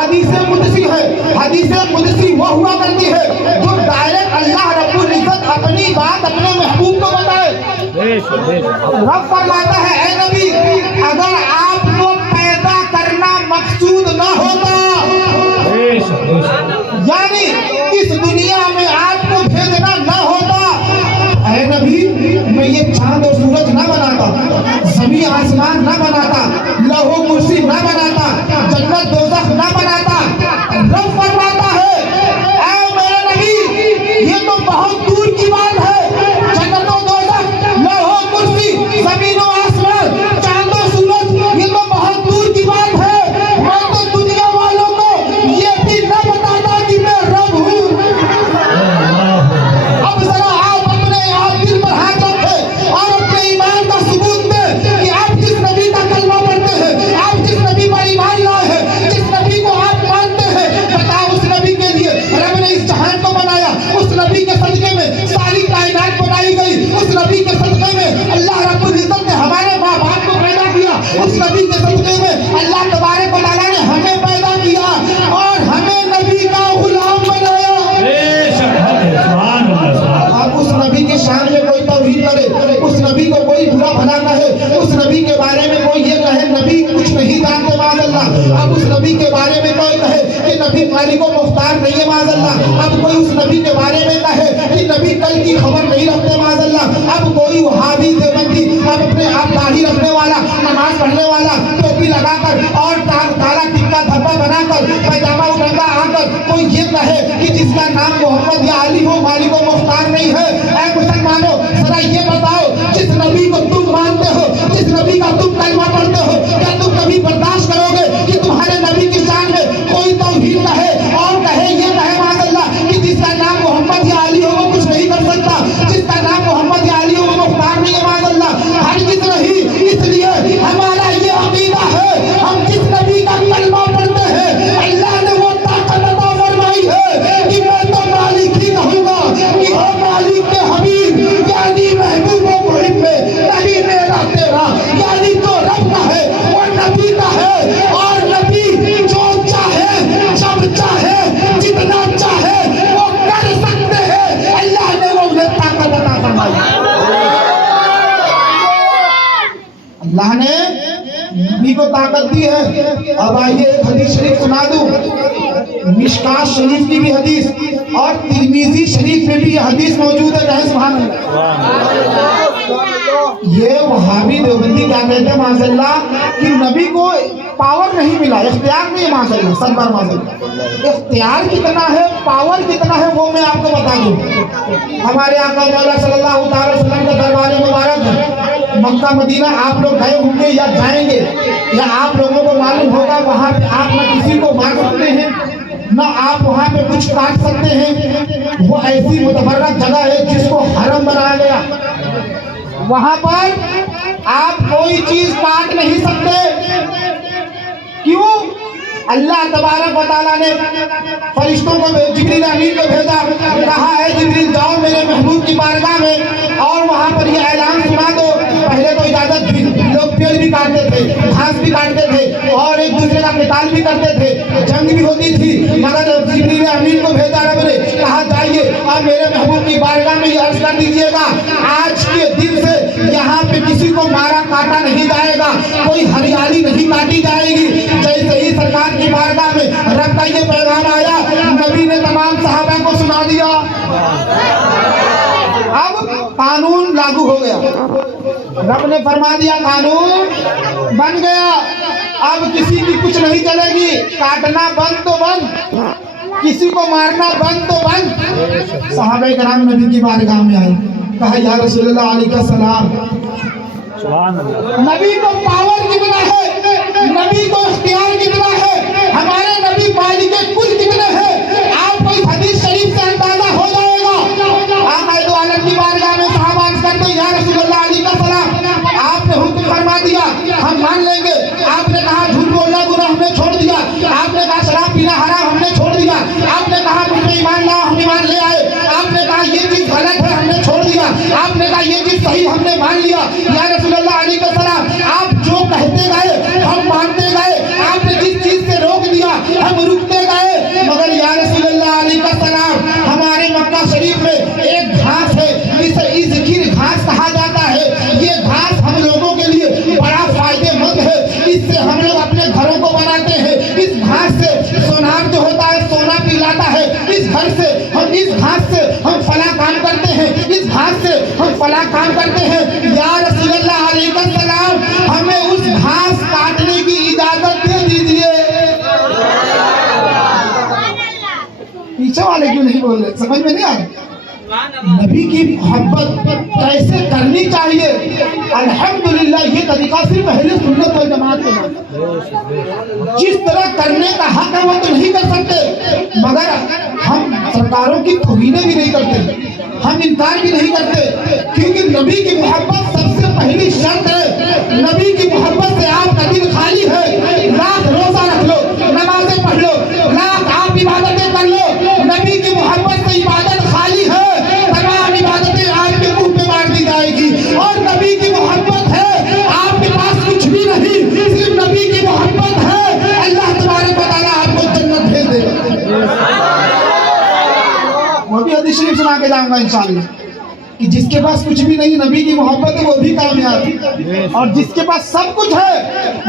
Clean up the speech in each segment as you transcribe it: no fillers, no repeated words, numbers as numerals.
हदीस कुदसी है। हदीस कुदसी वो हुआ करती है जो डायरेक्ट अल्लाह रब्बुल इज्जत अपनी बात अपने महबूब को बताए। रब फरमाता है, ऐ नबी, अगर आपको पैदा करना मकसूद न होता, यानी इस दुनिया में आपको भेजना न होता, ऐ नबी, मैं ये चांद और सूरज न बनाता, जमीन आसमान न बनाता, लौह कुर्सी न बनाता, जन्नत दोज़ख न बनाता। रब फरमाता है, ऐ मेरे नबी, ये तो बहुत दूर की बात है। जन्नत और दोज़ख, लौह कुर्सी, जमीन और आसमान, चांद और सूरज, ये तो बहुत दूर की बात है। मैं तो दुनिया वालों को ये भी न बताता कि मैं रब हूँ। अब जरा आप अपने आप दिल पर हाथ रखें और अपने ईमान का सबूत दें कि आप जिस नबी का कलमा पढ़ते हैं, आप जिस नबी पर ईमान लाए हैं, जिस नबी को आप मानते हैं, बताओ उस नबी के लिए रब ने इस जहान को बनाया, उस नबी के सदके में सारी कायनात बनाई गई, उस नबी के सदके में अल्लाह रब्बुल इज्जत ने हमारे माँ बाप को पैदा किया, उस नबी के सदके में अल्लाह तबारक व तआला ने हमें पैदा किया और हमें नबी का गुलाम बनाया। अब उस नबी के शान में कोई तौहीद करे, उस नबी को कोई बुरा भला कहे, उस नबी के बारे में कोई ये कहे नबी कुछ नहीं जानते माज़अल्लाह, अब उस नबी के बारे में कोई कहे कि नबी मालिक को मुख्तार नहीं है माज़अल्लाह, अब कोई उस नबी के बारे में कहे कि नबी कल की खबर नहीं रखते माज़अल्लाह, अब कोई वहाबी देवबंदी, अब अपने आप दाढ़ी रखने वाला, नमाज पढ़ने वाला, टोपी लगाकर और काला टिक्का धब्बा बनाकर पैजामा उठा आकर कोई ये कहे कि जिसका नाम मोहम्मद या अली हो मालिक को मुख्तार नहीं है। ऐ मुसलमानों, जरा ये बताओ, जिस नबी को तुम मानते हो, जिस नबी का तुम कलमा पढ़ते हो, क्या तुम कभी बर्दाश्त करोगे कि तुम्हारे नबी की शान में कोई तौहीद कहे और कहे ये कहे माज़अल्लाह कि जिसका नाम मोहम्मद या अली हो वो कुछ नहीं कर सकता, जिसका नाम मोहम्मद या अली हो वो मुख्तार नहीं है माज़अल्लाह? हरगिज़ नहीं। इसलिए हमारा ये अकीदा है, हम जिस नबी का कलमा पढ़ते हैं, अल्लाह ने वो ताकत अता फरमाई है कि मैं तो मालिक ही कहूँगा कि हो मालिक के हबीब, यानी महबूब मुहिब में नबी मेरा तेरा, यानी जो रब का है वो नबी का है, और नबी जो चाहे जब चाहे जितना चाहे वो कर सकते हैं। अल्लाह ने वो उन्हें ताकत अता फरमाई। अल्लाह ने नबी को ताकत दी है। अब आइए एक हदीस शरीफ सुना दूं, मिशकात शरीफ की भी हदीस और तिरमिजी शरीफ में भी ये हदीस मौजूद है। कहें सुभान अल्लाह। ये वहाबी देवबंदी क्या कहते हैं माज़अल्लाह कि नबी को पावर नहीं मिला, इख्तियार नहीं है माज़अल्लाह, सरकार माज़अल्लाह। इख्तियार कितना है, पावर कितना है, वो मैं आपको बता दूं। हमारे आका मौला सल्लल्लाहु अलैहि वसल्लम का दरबार मुबारक है, मक्का मदीना आप लोग गए होंगे या जाएंगे, या आप लोगों को मालूम होगा वहाँ पे आप न किसी को मार सकते हैं, न आप वहाँ पे कुछ काट सकते हैं। वो ऐसी मुतबर्रक जगह है जिसको हरम बनाया गया, वहाँ पर आप कोई चीज काट नहीं सकते। क्यों? अल्लाह तबारक व तआला ने फरिश्तों को जिब्रील अमीन को भेजा, कहा है जिब्रील जाओ मेरे महबूब की बारगाह में और वहाँ पर ये ऐलान सुना दो। पहले तो इजाजत थी, लोग पेड़ भी काटते थे, घास भी काटते थे और एक दूसरे का किताल भी करते थे, जंग भी होती थी, मगर जिब्रील अमीन को भेजा रब ने, कहा जाइए और मेरे महबूब की बारगाह में ये अर्ज कर दीजिएगा, आज के दिन से यहाँ पे किसी को मारा काटा नहीं जाएगा, कोई हरियाली नहीं काटी जाएगी। जैसे ही सरकार की बारगाह में रब का ये पैगाम आया, नबी ने तमाम सहाबा को सुना दिया। अब कानून लागू हो गया, रब ने फरमा दिया कानून बन गया, अब किसी की कुछ नहीं चलेगी, काटना बंद तो बंद, किसी को मारना बंद तो बंद। सहाबा कराम नबी की बारगाह में आए, कहा या रसूलल्लाह अलैहि सलाम, नबी को पावर कितना है, नबी को इख्तियार कितना है, हमारे नबी मालिक कुल कितने हैं, आपको इस हदीस शरीफ से अंदाजा हो जाएगा। आका दो आलम की बारगाह में सहाबा करते या रसूलल्लाह अलैहि सलाम, आपने हुक्म फरमा दिया हम मान लेंगे, आपने कहा झूठ बोलना गुनाह हमने छोड़ दिया, आपने कहा शराब पीना हराम हमने छोड़ दिया, आपने कहा मुझ पे ईमान लाओ हम ईमान ले आए, आपने कहा ये चीज गलत है हमने छोड़ दिया, आपने कहा ये चीज सही हमने मान लिया। या रसूलुल्लाह अलैहि सलाम, आप जो कहते गए हम मानते गए, आपने जिस चीज से रोक दिया हम रुक फला काम करते हैं, या रसूलल्लाह अलैहिस्सलाम हमें उस घास काटने की इजाजत दे दीजिए। पीछे वाले क्यों नहीं बोल रहे, समझ में नहीं आ रहा? नबी की मोहब्बत कैसे करनी चाहिए, अल्हम्दुलिल्लाह ये तरीका सिर्फ अहले सुन्नत वल जमात के पास। जिस तरह करने का हक है वो तो नहीं कर सकते, मगर हम सरकारों की तौहीनें भी नहीं करते, हम इनकार भी नहीं करते, क्योंकि नबी की मोहब्बत सबसे पहली शर्त है। नबी की मोहब्बत से आपका दिल खाली है, लाख रोजा रख लो, नमाजें पढ़ लो, लाख आप इबादतें कर लो, नबी की मोहब्बत से इबादत खाली है, तमाम इबादतें आपके मुंह पे मार दी जाएगी। और नबी की मोहब्बत है, आपके पास कुछ भी नहीं, सिर्फ नबी की मोहब्बत है, अल्लाह तबारक व तआला आपको जन्नत भेज देगा। वो भी हदीस शरीफ सुना के जाऊंगा इंशाअल्लाह कि जिसके पास कुछ भी नहीं, नबी की मोहब्बत है, वो भी कामयाब है। और जिसके पास सब कुछ है,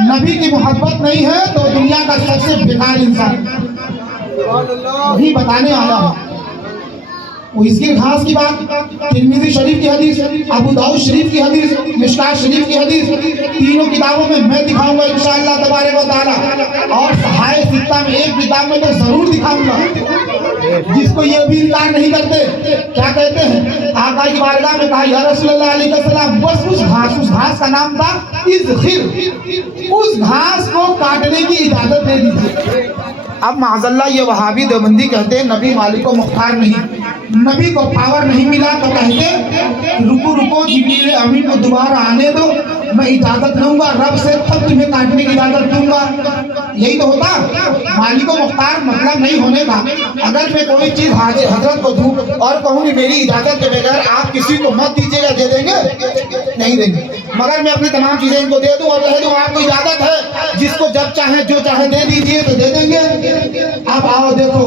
नबी की मोहब्बत नहीं है, तो दुनिया का सबसे बेकार इंसान। वही बताने आया हूं। वो इसकी घास की बात, तिरमिज़ी शरीफ की हदीस, अबू दाऊद शरीफ की हदीस, मिशकात शरीफ की हदीस, तीनों किताबों में मैं दिखाऊंगा इंशाअल्लाह तबारक व तआला। और सहाय सित्ता में एक किताब में तो जरूर दिखाऊंगा, जिसको ये भी इनकार नहीं करते। क्या कहते हैं, आका की बारगाह में कहा, या रसूलल्लाह अलैहिस्सलाम बस उस घास का नाम था इज़खिर, उस घास को काटने की इजाजत दे दीजिए। अब माज़अल्लाह ये वहाबी देवबंदी कहते हैं नबी मालिक को मुख्तार नहीं, नबी को पावर नहीं मिला, तो कहते रुको रुको जिब्रील अमीन को दोबारा आने दो, मैं इजाजत लूंगा रब से, तब तुम्हें काटने की इजाजत दूंगा। यही तो होता मालिक को मुख्तार, मतलब नहीं होने का। अगर मैं कोई चीज हजरत को दूं और कहूँ मेरी इजाजत के बगैर आप किसी को मत दीजिएगा, दे देंगे? नहीं देंगे। मगर मैं अपनी तमाम चीजें इनको दे दूं और कह दूं आपको इजाजत है, जिसको जब चाहे जो चाहे दे दीजिए, तो दे देंगे। अब आओ देखो,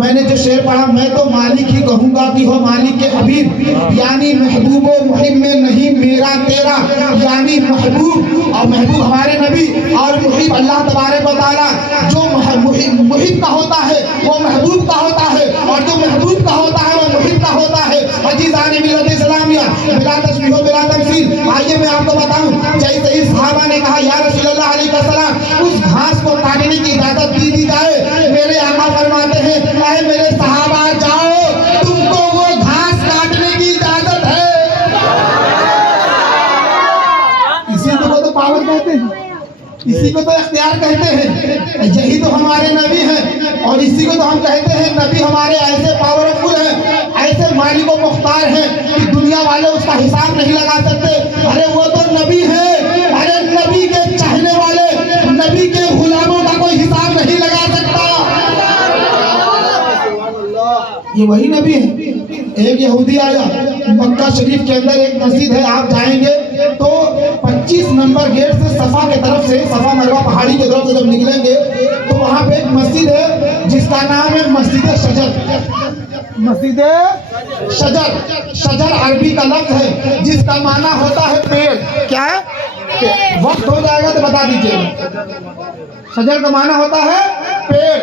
मैंने जो शेर पढ़ा, मैं तो मालिक ही कहूंगा कि हो मालिक के हबीब, यानी महबूबो मुहिब में नहीं मेरा तेरा, यानी महबूब और महबूब हमारे नबी, और मुहिब अल्लाह तबारक व तआला। जो मुहिब का होता है वो महबूब का होता है, और जो महबूब का होता है वो मुहिब का होता है। अजीज़ान मिल्लत इस्लामिया बिला तशबीह व बिला तमसील, आइए मैं आपको बताऊं, जैसे ही सहाबा ने कहा या रसूलल्लाह अलैहिस्सलाम उस घास को काटने की इजाजत दी जाए, मेरे आका फरमाते हैं, ऐ मेरे सहाबा जाओ, तुमको वो घास काटने की इजाजत है। इसी को तो पावर कहते हैं, इसी को तो इख्तियार कहते हैं। यही तो हमारे नबी हैं, और इसी को तो हम कहते हैं नबी हमारे ऐसे पावरफुल हैं, ऐसे मालिको मुख्तार हैं कि दुनिया वाले उसका हिसाब नहीं लगा सकते। अरे वो तो नबी है, अरे नबी के चाहने वाले, नबी के गुलामों का कोई हिसाब नहीं लगा सकता। ये वही नबी है। एक यहूदी आया, मक्का शरीफ के अंदर एक मस्जिद है, आप जाएंगे तो 25 नंबर गेट से सफा के तरफ से, सफा मरवा पहाड़ी की तरफ से जब निकलेंगे तो वहां पे एक मस्जिद है जिसका नाम है मस्जिद शजर। मस्जिद शजर, शजर अरबी का लफ्ज है जिसका माना होता है पेड़। क्या है? वक्त हो जाएगा तो बता दीजिएगा। शजर का माना होता है पेड़।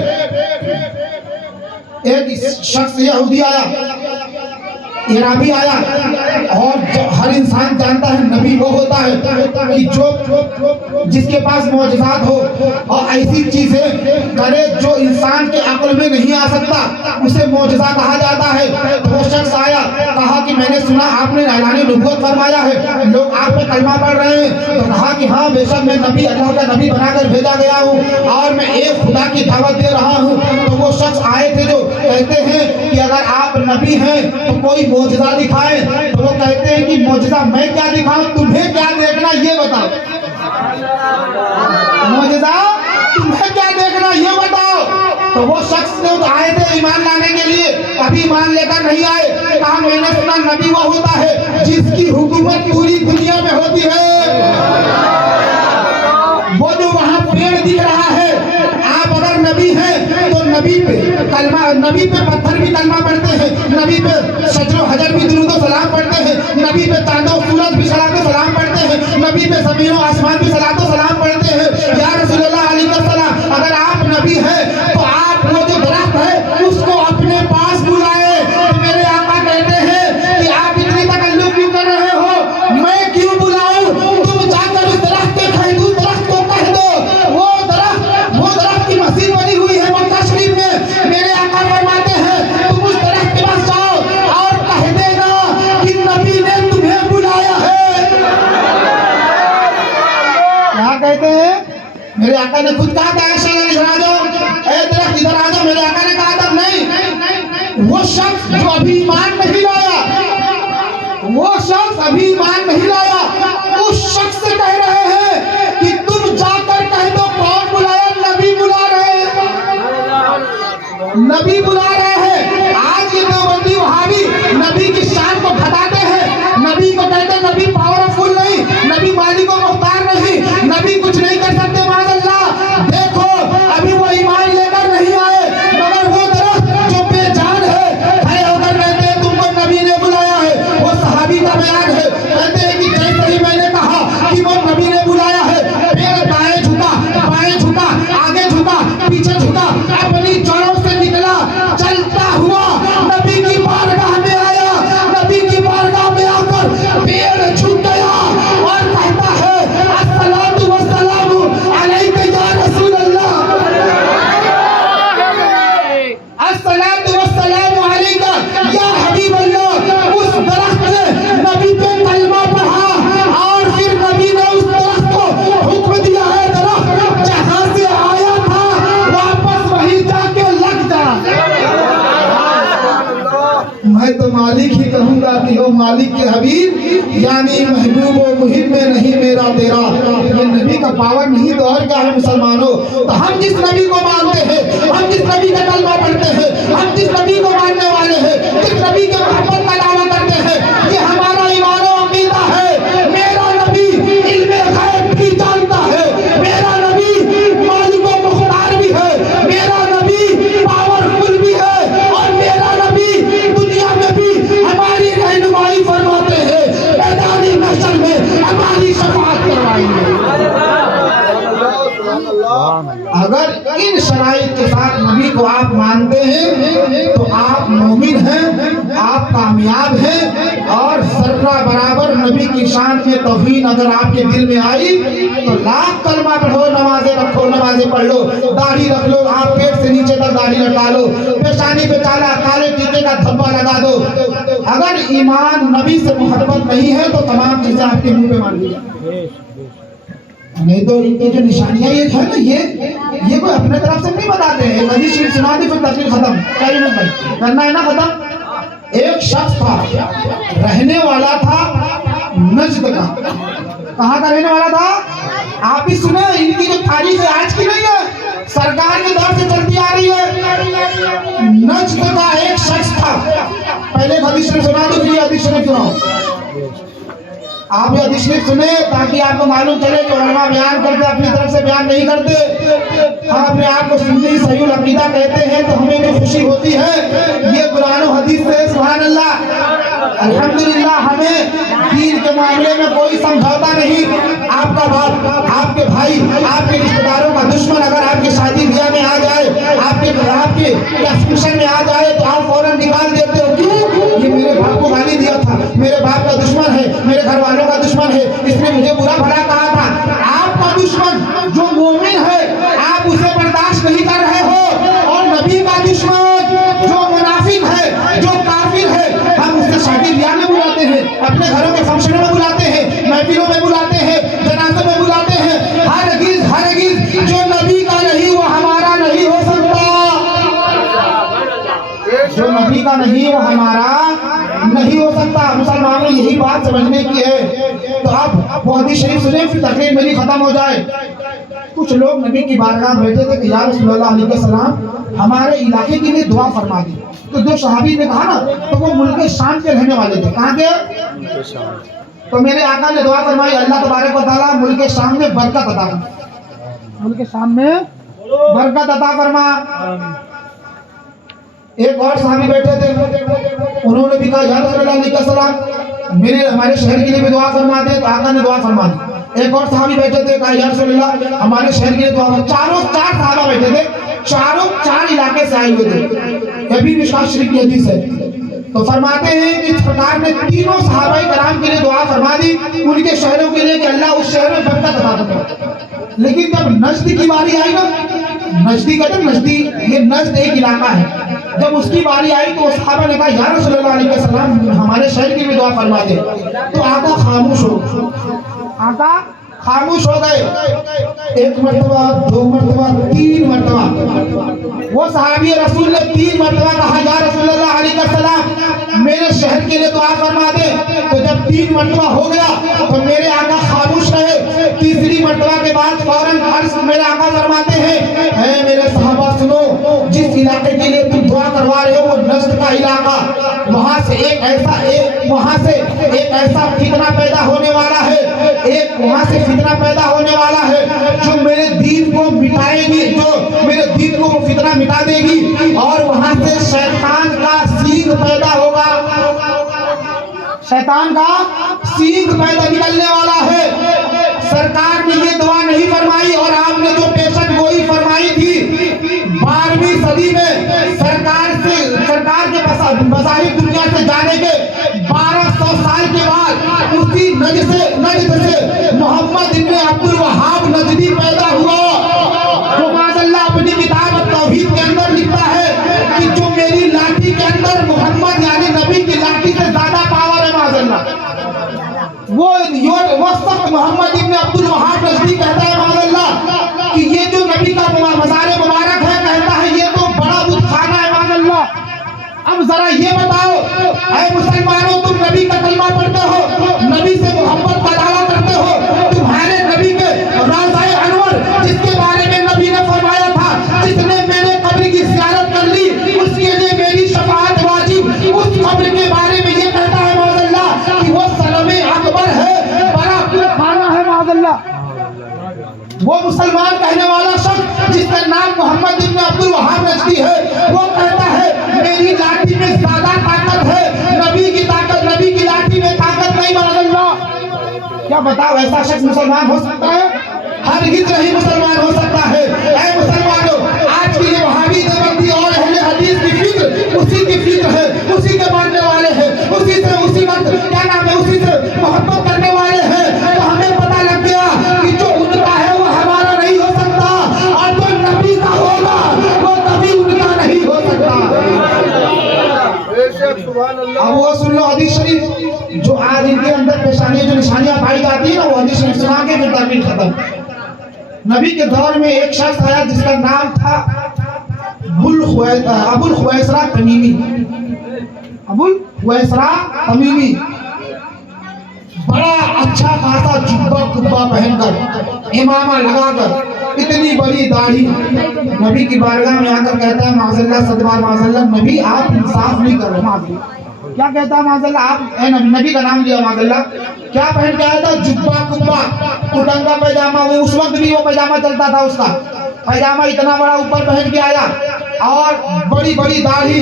एक शख्स यहूदी आया, इराबी आया, और हर इंसान जानता है नबी वो होता है कि जो जिसके पास मौजज़ात हो और ऐसी चीजें करे जो इंसान के अक्ल में नहीं आ सकता, उसे मौजज़ा कहा जाता है। तो वो शख्स आया, कहा कि मैंने सुना आपने ऐलान नबूवत फरमाया है, लोग आप पे कलमा पढ़ रहे हैं। तो कहा कि हाँ बेशक मैं नबी, अल्लाह का नबी बनाकर भेजा गया हूँ और मैं एक खुदा की दावत दे रहा हूँ। तो वो शख्स आए थे जो कहते हैं कि अगर आप नबी हैं तो कोई मौजज़ा दिखाए। तो वो कहते हैं कि मौजज़ा मैं क्या दिखाऊं, तुम्हें क्या देखना ये बताओ। मौजज़ा तुम्हें क्या देखना ये बताओ। तो वो शख्स लोग आए थे ईमान लाने के लिए, अभी ईमान लेकर नहीं आए। कहा मैंने सुना नबी वो होता है जिसकी हुकूमत पूरी दुनिया में होती है। वो जो वहां पेड़ दिख रहा है, आप अगर नबी हैं तो नबी पे कलमा, नबी पे पत्थर भी कलमा पढ़ते हैं, नबी पे शजरो हजर भी दुरूद सलाम पढ़ते हैं, नबी पे चांदो सूरज भी सलाम पढ़ते हैं, नबी पे ज़मीन और आसमान भी सलाम पढ़ते हैं। या रसूलल्लाह अलैहिस्सलाम अगर आप नबी हैं तो आप वो जो दरख्त है उसको अपने पास बुलाए। तो मेरे आका कहते हैं कि आप इतनी तकल्लुफ क्यों कर रहे नबी बुला रहे हैं। आज ये देवबंदी वहाबी नबी की शान को घटाते हैं, नबी को कहते हैं नबी पावरफुल नहीं, नबी मालिक को मुख्तार नहीं, नबी कुछ नहीं कर सकते। माज़अल्लाह देखो अभी वो ईमान लेकर नहीं आए, मगर वो दरख्त जो बेजान है खड़े होकर कहते हैं तुमको नबी ने बुलाया है। वो सहाबी का बयान है, कहते हैं कि जैसे ही मैंने कहा कि वो नबी ने बुलाया है, पेड़ दाएं झुका, बाएं झुका, आगे झुका, पीछे झुका, अपनी जड़ों से निकला, चलता हुआ नबी की बारगाह में आया। नबी की बारगाह में आकर पेड़ झुक गया और कहता है अस्सलातु वस्सलामु अलैका या रसूल अल्लाह, अस्सलातु वस्सलामु अलैका या हबीब अल्लाह। उस दरख्त ने नबी पे कलमा पढ़ा और फिर नबी ने उस दरख्त को हुक्म दिया है दरख्त जहां से आया था वापस वहीं जाके लग जा। मैं तो मालिक ही कहूंगा कि हो मालिक के हबीब यानी महबूब व मुहिब में नहीं मेरा तेरा। ये नबी का पावर नहीं तो और क्या है मुसलमानों। तो हम जिस नबी को मानते हैं, हम जिस नबी का कलमा पढ़ते हैं, हम जिस नबी को मानने वाले हैं, जिस नबी के मोहब्बत का दावा करते हैं, ये हमारा ईमान और अकीदा है। मेरा नबी इल्मे गैब भी जानता है, मेरा नबी मालिक व मुख्तार भी है, मेरा नबी पावरफुल भी है और मेरा नबी दुनिया में भी हमारी रहनुमाई फरमाते हैं, मैदानी महशर में हमारी शफाअत करवाएंगे। अगर इन शराइत के साथ नबी को आप मानते हैं तो आप मोमिन हैं, आप कामयाब हैं। और सर्रा बराबर नबी की शान में तौहीन अगर आपके दिल में आई तो लाख कलमा पढ़ो, नमाजें रखो, नमाजें पढ़ लो, दाढ़ी रख लो, आप पेट से नीचे तक दाढ़ी लगा लो, पेशानी पे काले टीके का धब्बा लगा दो। अगर ईमान नबी से मोहब्बत नहीं है तो तमाम चीजें आपके मुंह पे मार दी जाए। नहीं तो इनकी जो निशानियां ये है ना, ये कोई अपने तरफ से नहीं बताते हैं। हदीस शरीफ सुना दी फिर तकरीर खत्म, करना है ना खत्म। एक शख्स था, रहने वाला था नज्द का। कहाँ का रहने वाला था? आप ही सुने, इनकी जो तारीख है आज की नहीं है, सरकार के दौर से चलती आ रही है। नज्द का एक शख्स था। पहले हदीस शरीफ सुना दो, फिर हदीस शरीफ सुनाओ। आप ये हदीस शरीफ सुने ताकि आपको मालूम चले कि उलमा बयान करते अपनी तरफ से बयान नहीं करते। हम अपने आप को सुन्नी सहीहुल अकीदा कहते हैं तो हमें जो खुशी होती है ये कुरान और हदीस से। सुभान अल्लाह, अल्हम्दुलिल्लाह। हमें दीन के मामले में कोई समझौता नहीं। आपका बाप, आपके भाई, आपके रिश्तेदारों का दुश्मन अगर आपकी शादी ब्याह में आ जाए, आपके फंक्शन में आ जाए तो आप फौरन निकाल देते हो। क्यों? ये मेरे बाप को गाली दिया था, मेरे बाप का दुश्मन है, मेरे घर वालों का दुश्मन है, इसने मुझे बुरा भला कहा था। आपका दुश्मन जो मोमिन है आप उसे बर्दाश्त नहीं कर रहे हो, और नबी का दुश्मन जो मुनाफिक है, जो काफिर है, हम उससे शादी ब्याह में बुलाते हैं, अपने घरों के फंक्शनों में बुलाते हैं, महफिलों में बुलाते हैं, जनाज़ों में बुलाते हैं। हरगिज़ जो नबी का नहीं वो हमारा नहीं हो सकता। जो नबी का नहीं वो हमारा नहीं हो सकता। मुसलमानों यही बात समझने की है। तो अब वो हदीस शरीफ सुने फिर तकरीर मेरी खत्म हो जाए। कुछ लोग नबी की बारगाह बैठे थे कि या रसूलल्लाह अलैहि सलाम हमारे इलाके के लिए दुआ फरमा दी। तो जो सहाबी ने कहा ना, तो वो मुल्क शाम के रहने वाले थे। कहाँ के? तो मेरे आका ने दुआ फरमाई, अल्लाह तबारक व तआला मुल्क शाम में बरकत अता फरमा, मुल्क शाम में बरकत अता फरमा। एक और सहाबी बैठे थे, उन्होंने भी कहा या रसूलल्लाह अलैहि सलाम मेरे हमारे शहर के लिए भी दुआ फरमा दे। तो आका ने दुआ फरमा दी। एक और सहाबी बैठे थे, कहा या रसूलल्लाह हमारे शहर के लिए दुआ। चार सहाबा बैठे थे, चार इलाके से आए हुए थे। अभी मिशकात शरीफ की हदीस है। तो फरमाते हैं कि इस प्रकार ने तीनों सहाबाए कराम के लिए दुआ फरमा दी, उनके शहरों के लिए कि अल्लाह उस शहर में बरकत अता फरमा। लेकिन जब नज्द की बारी आई ना, नजदी कहते हैं, नजदी ये नज्द एक इलाका है, जब उसकी बारी आई तो सहाबा ने कहा या रसूलल्लाह अलैहि सलाम हमारे शहर की भी दुआ फरमा दे। तो आका खामोश हो गए। एक मरतबा, दो मरतबा, तीन मरतबा वो सहाबी रसूल ने 3 मरतबा कहा या रसूलल्लाह अलैहि सलाम मेरे शहर के लिए दुआ फरमा दे। तो जब 3 मरतबा हो गया तो मेरे आका खामोश रहे। तीसरी मरतबा के बाद फौरन अर्ज मेरे आका फरमाते हैं, ऐ मेरे सहाबा सुनो, जिस इलाके के लिए तुम दुआ दुआ करवा रहे हो वो नज्द का इलाका, वहां से एक ऐसा फितना पैदा होने वाला है, वहां से फितना पैदा होने वाला है जो मेरे दीन को मिटाएगी, जो मेरे दीन को वो फितना मिटा देगी। और वहां से शैतान का सींग पैदा होगा, शैतान का सींग पैदा निकलने वाला है। सरकार ने ये दुआ नहीं फरमाई और आपने जो पेशेंट गोई फरमाई थी 12वीं सदी में सरकार के मज़ाहिब दुनिया से जाने के 1200 साल के बाद उसी नज्द से मोहम्मद इब्न अब्दुल वहाब नजदी पैदा हुआ, जो माज़अल्लाह अपनी किताब तौहीद के अंदर लिखता है कि जो मेरी लाठी के अंदर मोहम्मद यानी नबी की लाठी से ज्यादा पावर है माज़अल्लाह, वो सख्त मोहम्मद इब्न अब्दुल वहाब नजदी कहता है माज़अल्लाह कि ये जो नबी का मज़ार मुबारक है, कहता है ये तो बड़ा बुतखाना है माज़अल्लाह। अब जरा ये बताओ ऐ मुसलमानों, तुम नबी का कलमा पढ़ते हो, नबी से मोहब्बत का दावा करते हो, तुम्हारे नबी के रौज़ाए अनवर जिसके बारे में नबी ने फरमाया था जिसने मेरे कब्र की ज़ियारत कर ली उसके लिए मेरी शफाअत वाजिब, उस कब्र के बारे में ये कहता है माज़अल्लाह कि वो सलमे अकबर है, बड़ा खाना है माज़अल्लाह। वो मुसलमान कहने वाला शख्स जिसका नाम मोहम्मद इब्न अब्दुल वहाब नजदी है, वो कहता है मेरी लाठी में ज्यादा ताकत है, नबी की लाठी में ताकत नहीं माज़अल्लाह। क्या बताओ ऐसा शख्स मुसलमान हो सकता है? हरगिज़ नहीं मुसलमान हो सकता है। ऐ मुसलमानों, आज की ये वहाबी देवबंदी और अहले हदीस की फिक्र उसी की फिक्र है, उसी के मानने वाले हैं, उसी से मोहब्बत करने वाले हैं। तो हमें पता लग गया कि जो उनका है वो हमारा नहीं हो सकता और जो नबी का होगा वो कभी उनका नहीं हो सकता। अब वो सुन लो हदीस शरीफ जो आज इनके अंदर पेशानियां जो निशानियां पाई जाती है ना, वो हदीस शरीफ सुना के फिर ताकीद खत्म। नबी के दौर में एक शख्स आया जिसका नाम था अबुल खुवैसरा तमीमी। बड़ा अच्छा खासा जुब्बा कुब्बा पहनकर, इमामा लगाकर, इतनी बड़ी दाढ़ी, नबी की बारगाह में आकर कहता है माज़अल्लाह सदबार माज़अल्लाह, नबी आप इंसाफ नहीं कर रहे। माज़अल्लाह क्या कहता है माज़अल्लाह, आप नबी का नाम लिया माज़अल्लाह, क्या पहन के आया था? जुब्बा कुब्बा, कुटंगा पैजामा, वो उस वक्त भी वो पैजामा चलता था, उसका पैजामा इतना बड़ा ऊपर पहन के आया और बड़ी बड़ी दाढ़ी,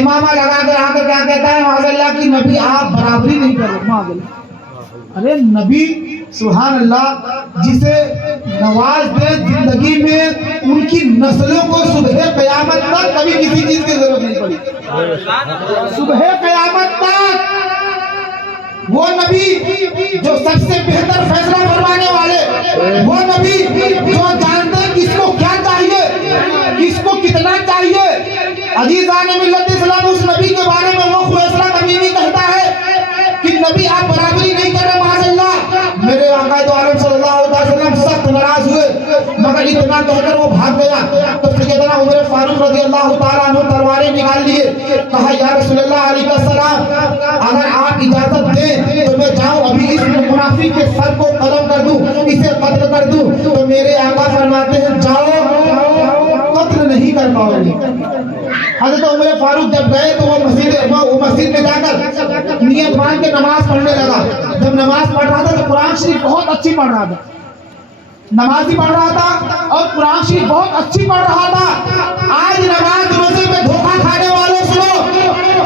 इमामा लगाकर आकर क्या कहता है माज़अल्लाह की नबी आप बराबरी नहीं कर रहे। माज़अल्लाह, अरे नबी सुभान अल्लाह जिसे नवाज दे जिंदगी में उनकी नस्लों को सुबह कयामत तक कभी किसी चीज की जरूरत नहीं पड़ी, सुबह कयामत तक वो नबी जो सबसे बेहतर फैसला फरमाने वाले, वो नबी जो जानते हैं किसको क्या चाहिए, किसको कितना चाहिए। अजीज़ान मिल्लत इस्लाम, उस नबी के बारे में वो खुवैसरा तमीमी कहता है कि नबी आप बराबरी नहीं कर रहे माज़अल्लाह। मेरे आका दो आलम सल्लल्लाहु अलैहि वसल्लम सख्त नाराज हुए, मगर इतना कहकर वो भाग गया। तो सैयदना उमर फारूक रज़ियल्लाहु ताला अन्हु तलवारें निकाल लिए, कहा या रसूलल्लाह अलैहिस्सलाम अगर आप इजाजत दें तो मैं जाऊं अभी इस मुनाफिक के सर को कलम कर दूं, इसे कत्ल कर दूं। तो मेरे आका फरमाते हैं जाओ, कत्ल नहीं कर पाओगे। हज़रत उमर फारूक जब गए तो वो मस्जिद में जाकर नियत मान के नमाज पढ़ने लगा। जब नमाज पढ़ रहा था तो कुरान शरीफ बहुत अच्छी पढ़ रहा था, नमाजी पढ़ रहा था और कुरान शरीफ बहुत अच्छी पढ़ रहा था। आज नमाज रोजे में धोखा खाने वाले सुनो,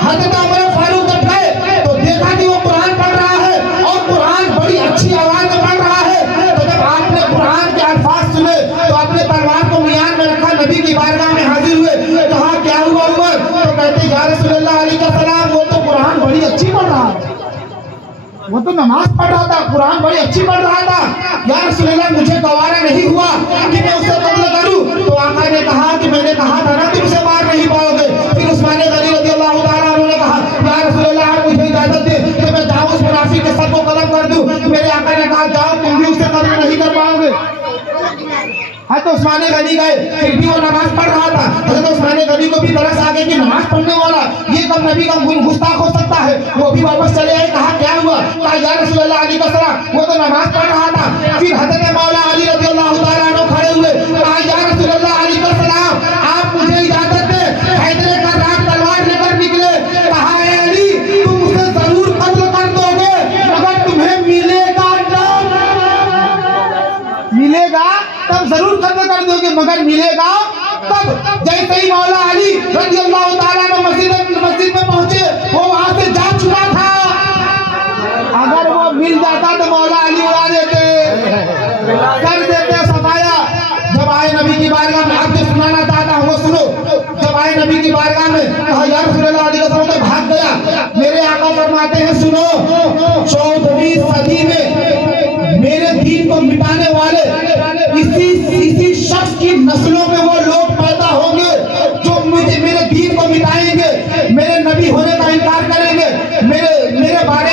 हज़रत उमर फारूक जब गए तो देखा कि वो कुरान पढ़ रहा है और कुरान बड़ी अच्छी आवाज में पढ़ रहा है। तो जब आपने कुरान के अल्फाज सुने तो अपने तलवार को मियान में रखा, नबी की बारगाह में हाजिर हुए, कहा क्या हुआ उमर? तो कहते या रसूलल्लाह अलैहिस्सलाम वो तो कुरान बड़ी अच्छी पढ़ रहा है, वो तो नमाज पढ़ रहा था, कुरान बड़ी अच्छी पढ़ रहा था। या रसूलल्लाह मुझे गवारा नहीं हुआ कि मैं उसे कत्ल करूं। तो आका ने कहा कि मैंने कहा था ना तुमसे मार नहीं पाओगे। फिर उस्मान गनी रज़ियल्लाहु ताला अन्हु ने कहा या रसूलल्लाह आप मुझे इजाजत दे कि मैं जाऊं उस मुनाफिक के सर को कलम कर दूं। मेरे आका ने कहा जाओ, तुम भी उसे कत्ल नहीं कर पाओगे। हाँ, तो उस्मान गनी गए, फिर भी वो नमाज पढ़ रहा था। हज़रत उस्मान गनी को भी तरस आ गई कि नमाज पढ़ने वाला ये कब नबी का गुस्ताख हो सकता है। वो भी वापस चले आए, कहा क्या हुआ? कहा या रसूलल्लाह अलैहिस्सलाम वो तो नमाज पढ़ रहा था। फिर हज़रत मौला अली रज़ियल्लाहु ताला अन्हु खड़े हुए, कहा या रसूलल्लाह अलैहिस्सलाम आप मुझे इजाजत दें, हैदर कर्रार मिलेगा तब। जैसे ही मौला अली रज़ी अल्लाह ताला अन्हु मस्जिद में पहुंचे, वो वहां से जा चुका था। अगर वो मिल जाता तो मौला अली उड़ा देते, कर देते सफाया। जब आए नबी की बारगाह में, आप जो सुनाना चाहता हूँ वो सुनो। जब आए नबी की बारगाह में, कहा या रसूलल्लाह, तो भाग गया। मेरे आका फरमाते हैं सुनो, 14वीं सदी में मेरे दीन को मिटाने वाले इसी शख्स की नस्लों में वो लोग पैदा होंगे जो मुझे मेरे दीन को मिटाएंगे, मेरे नबी होने का इनकार करेंगे, मेरे बारे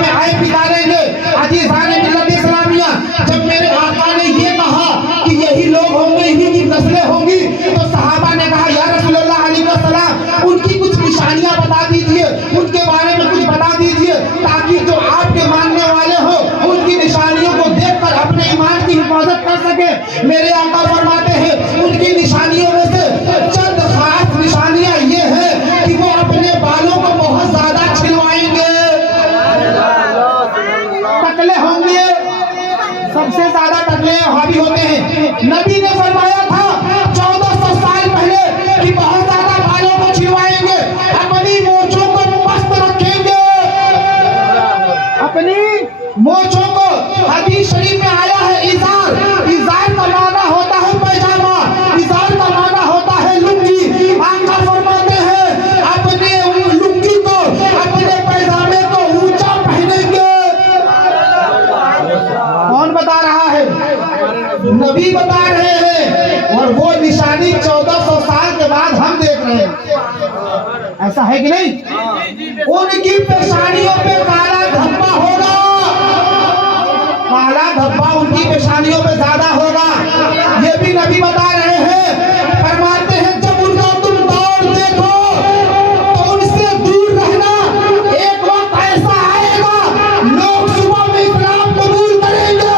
में आए पिकारेंगे। अजीज़ान मिल्लत इस्लामिया, जब मेरे आका ने ये कहा कि यही लोग होंगे, इन्हीं की नस्लें होंगी, तो सहाबा ने कहा या रसूलल्लाह अलैहिस्सलाम, उनकी कुछ निशानियां बता दीजिए, उनके बारे में कुछ बता दीजिए, ताकि जो आपके मानने वाले हो उनकी निशानियों को देखकर अपने ईमान की हिफाजत कर सके। मेरे आका फरमाते हैं उनकी निशानियों में से चंद खास निशानियां ये हैं कि वो अपने बालों को बहुत ज्यादा छिलवाएंगे, टकले होंगे, सबसे ज्यादा टकले हावी होते हैं। नबी ने फरमाया था 1400 साल पहले कि बहुत ज्यादा बालों को छिलवाएंगे, अपनी मोछों को मस्त रखेंगे, अपनी मोछों को। हदीस शरीफ में आया है इज़ार का माना होता है पैजामा, इज़ार का माना होता है लुंगी। आका फरमाते हैं अपने लुंगी को, अपने पैजामे को ऊंचा पहनेंगे। कौन बता रहा है? नबी बता रहे हैं, और वो निशानी 1400 साल के बाद हम देख रहे हैं। ऐसा है कि नहीं? उनकी पेशानियों पे काला धब्बा होगा, काला धब्बा उनकी पेशानियों पे ज्यादा होगा। ये भी नबी बता रहे हैं, फरमाते हैं जब उनका तुम दौर देखो तो उनसे दूर रहना। एक वक्त ऐसा आएगा लोग सुबह में इस्लाम कबूल करेंगे,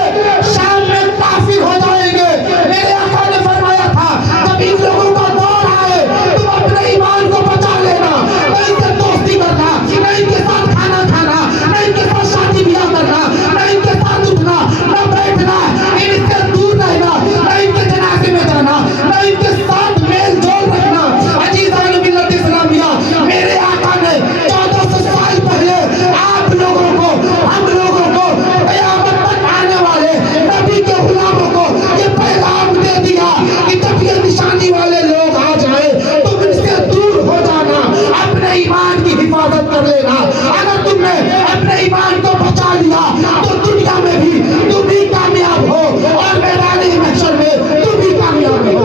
शाम में काफिर हो जाएंगे। मेरे आका ने फरमाया था जब इन लोगों का दौर आए तुम अपने ईमान को बचा लेना, न इनसे दोस्ती करना, न इनके साथ खाना खाना, न इनके साथ शादी ब्याह करना, न इनके साथ उठना न बैठना, इनसे दूर रहना, न इनके जनाजे में जाना, न इनके साथ मेल जोल रखना। अजीज़ान मिल्लत इस्लामिया, मेरे आका ने 1400 साल पहले आप लोगों को, हम लोगों को, क़यामत तक आने वाले नबी के गुलामों को ये पैगाम दे दिया कि जब ये निशानी वाले लोग आ जाए तुम इनसे दूर हो जाना, अपने ईमान की हिफाजत कर लेना। अगर तुमने अपने ईमान को बचा लिया तो दुनिया में भी तुम ही कामयाब हो और मैदान महशर में तुम ही कामयाब हो।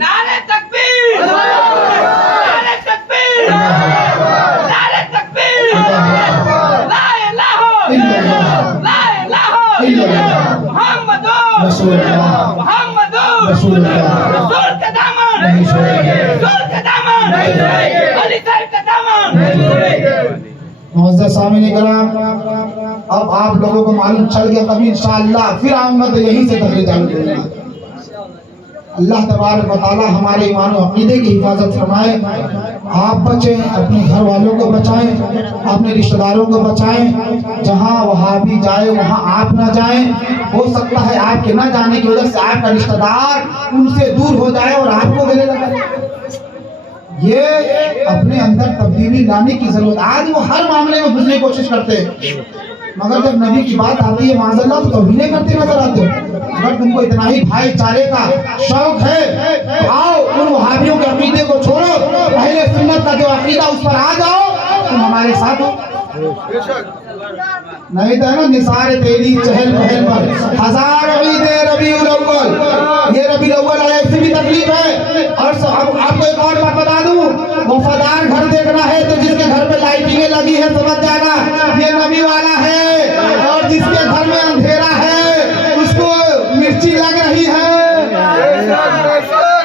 नारे तकबीर, नारे तकबीर, नारे तकबीर, ला इलाहा इल्लल्लाह मुहम्मदुर रसूलुल्लाह, मुहम्मदुर रसूलुल्लाह। रसूल का दामन नहीं छोड़ेंगे, रसूल का दामन नहीं छोड़ेंगे, अली साहब का दामन नहीं छोड़ेंगे। मुअज़्ज़ज़ सामिन किराम, अब आप लोगों को मालूम चल गया, कभी इंशाअल्लाह फिर आऊंगा तो यहीं से तकरीर चालू करूंगा। अल्लाह तबारक व तआला हमारे ईमान और अक़ीदे की हिफाजत फरमाए। आप बचें, अपने घर वालों को बचाएं, अपने रिश्तेदारों को बचाएं। जहां वहाबी जाए वहां आप ना जाएं। हो सकता है आपके ना जाने की वजह से आपका रिश्तेदार उनसे दूर हो जाए और आपको गले लगे। ये अपने अंदर तब्दीली लाने की जरूरत। आज वो हर मामले में घुसने की कोशिश करते हैं, मगर जब नबी की बात आती है माज़अल्लाह तो तौहीन करते नजर आते हो। अगर तुमको इतना ही भाईचारे का शौक है तो आओ उन वहाबियों के अकीदे को छोड़ो, पहले सुन्नत का जो अकीदा उस पर आ जाओ, तुम हमारे साथ हो। नहीं तो है ना निसार तेरी चहल पहल पर हजारों ईदे रबीउल अव्वल, ये रबीउल अव्वल आया इससे भी तकलीफ है। और अब आपको एक और बात बता दूं, वफादार घर देखना है तो जिसके घर में लाइटिंगें लगी है समझ जाना ये नबी वाला है, और जिसके घर में अंधेरा है उसको मिर्ची लग रही है,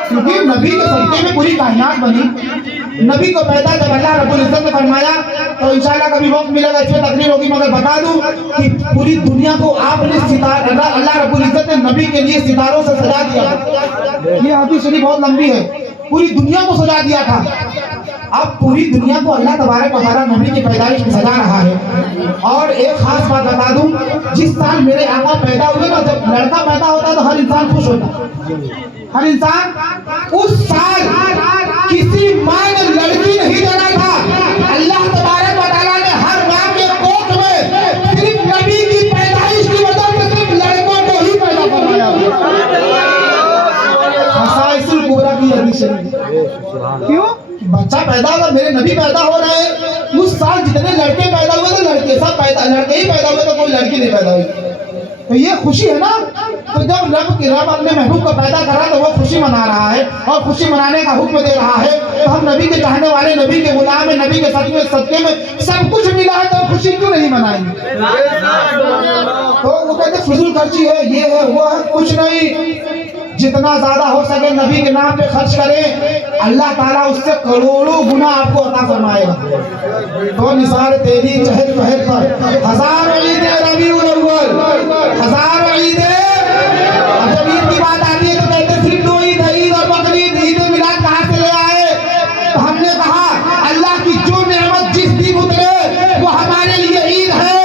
क्योंकि नबी के सदके में पूरी कायनात बनी। नबी को पैदा जब अल्लाह रब्बुल इज्जत ने फरमाया तो इंशाल्लाह कभी वक्त मिलेगा इसमें तकरीर होगी, मगर बता दूं कि पूरी दुनिया को आपने सितारा, अल्लाह रब्बुल इज्जत ने नबी के लिए सितारों से सजा दिया। ये हदीस शरीफ बहुत लंबी है, पूरी दुनिया को सजा दिया था। अब पूरी दुनिया को अल्लाह तबारक व तआला नबी की पैदाइश में सजा रहा है। और एक खास बात बता दूं, जिस साल मेरे आका पैदा हुए ना, जब लड़का पैदा होता है तो हर इंसान खुश होता है, हर इंसान। उस साल किसी माँ ने लड़की नहीं देना था, अल्लाह तबारक व तआला ने हर माँ के कोख में सिर्फ नबी की पैदाइश की वजह से सिर्फ लड़कों को ही पैदा करवाया। हसाइसुल कुबरा की हदीस है। क्यों? बच्चा पैदा होगा, मेरे नबी पैदा हो रहे हैं। उस साल जितने लड़के पैदा हुए थे, लड़के सब पैदा, लड़के ही पैदा हुए तो कोई लड़की नहीं पैदा हुई। तो ये खुशी है ना। तो जब रब अपने महबूब को पैदा कर रहा है तो वो खुशी मना रहा है और खुशी मनाने का हुक्म दे रहा है। तो हम नबी के चाहने वाले, नबी के गुलाम है, नबी के सदके में सब कुछ मिला है, तो खुशी क्यों नहीं मनाएंगे? तो वो कहते फजूल खर्ची है, ये है वो है, कुछ नहीं। जितना ज्यादा हो सके नबी के नाम पे खर्च करें, अल्लाह ताला उससे करोड़ों गुना आपको अता फरमाएगा। तो निसार तेरी चहल पहल पर हजारों ईद रबीउल अव्वल, हजारों ईद। जब ईद की बात आती है तो कहते सिर्फ दो ईद है, ईद और बकरीद। ईद मिलाद कहाँ से ले आए? तो हमने कहा अल्लाह की जो नेमत जिस दिन उतरे वो हमारे लिए ईद है।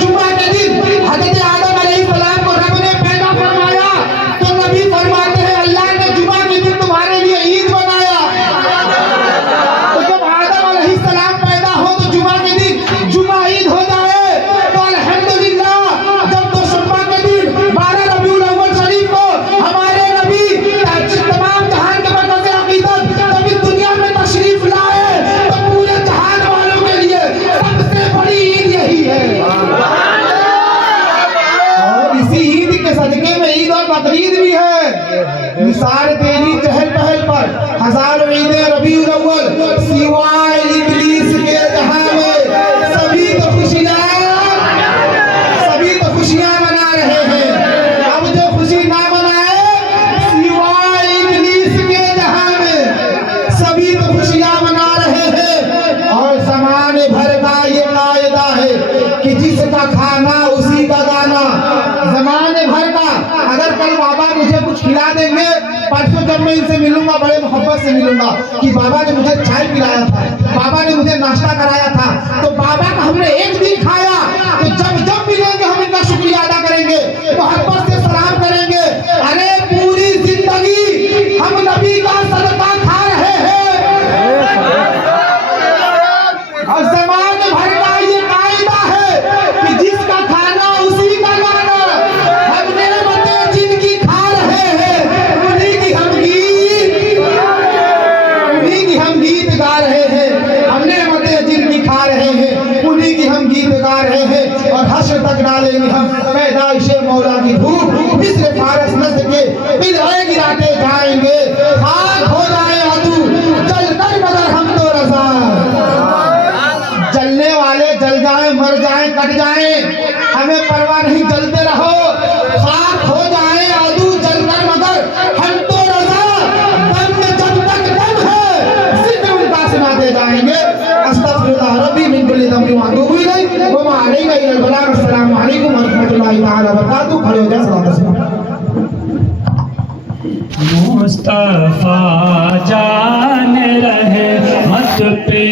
जुमा के दिन हजरत आदम अलैहिस्सलाम को रब ने पैदा फरमाया, तो नबी फरमाते हैं अल्लाह ने जुमा के दिन तुम्हारे लिए ईद बनाया। तो जब आदम अलैहिस्सलाम पैदा हो तो जुमा के दिन जुमा ईद हो जाए तो अल्हम्दुलिल्लाह। जब दोशंबा के दिन 12 रबीउल अव्वल शरीफ को हमारे नबी तमाम जहान के मरकज़ अक़ीदत जब इस दुनिया में तशरीफ लाए तो पूरे जहान वालों के लिए सबसे बड़ी ईद यही है। और इसी ईद के सदके में ईद और बकरीद भी है। निसार तेरी चहल पहल पर हजारों ईदें रबीउल अव्वल, सिवाय इब्लीस के जहां में सभी तो खुशियां मना रहे हैं। अब जो खुशी ना मनाए, सिवाय इब्लीस के जहां में सभी तो खुशियां मना रहे हैं। और ज़माने भर का ये कायदा है कि जिसका खाना उसी का गाना। ज़माने भर का, अगर कल बाबा मुझे कुछ खिला देंगे, परसों जब मैं इनसे मिलूंगा बड़े मोहब्बत से मिलूंगा कि बाबा ने मुझे चाय पिलाया था, बाबा ने मुझे नाश्ता कराया था, तो बाबा का हमने एक दिन खाया, तो जब जब मिलेंगे हम इनका शुक्रिया अदा करेंगे, मोहब्बत से सलाम करेंगे। अरे पूरी जिंदगी हम नबी का सदका खा रहे हैं। और ज़माने भर का ये कायदा है कि जिसका खाना उसी का गाना। हमने मते जिनकी खा रहे हैं उन्हीं की हम गीत गा रहे हैं। हमने मते जिनकी खा रहे हैं उन्हीं की हम गीत गा रहे हैं। और हश्र तक डालेंगे हम पैदाइशे मौला की धूप, मिस्र फारस नस्ल के बिदअ गिराते जाएंगे। खाक हो जाए अदू जल कर मगर हम तो रज़ा। जलने वाले जल जाएं, मर जाएं, कट जाएं, हमें परवाह नहीं, जलते रहो। खाक हो जाए अदू जल कर मगर हम तो रज़ा। दम में जब तक दम है जिक्र उनका सुनाते जाएंगे। अस्तगफिरुल्लाह रब्बी मिन कुल्ली ज़ंबिन व अतूबु इलैहि व मा अलैना इल्लल बलाग। अस्सलामु अलैकुम व रहमतुल्लाहि तआला व बरकातहू। खड़े हो जाए, सलात मुस्तफा जान रहे मत पे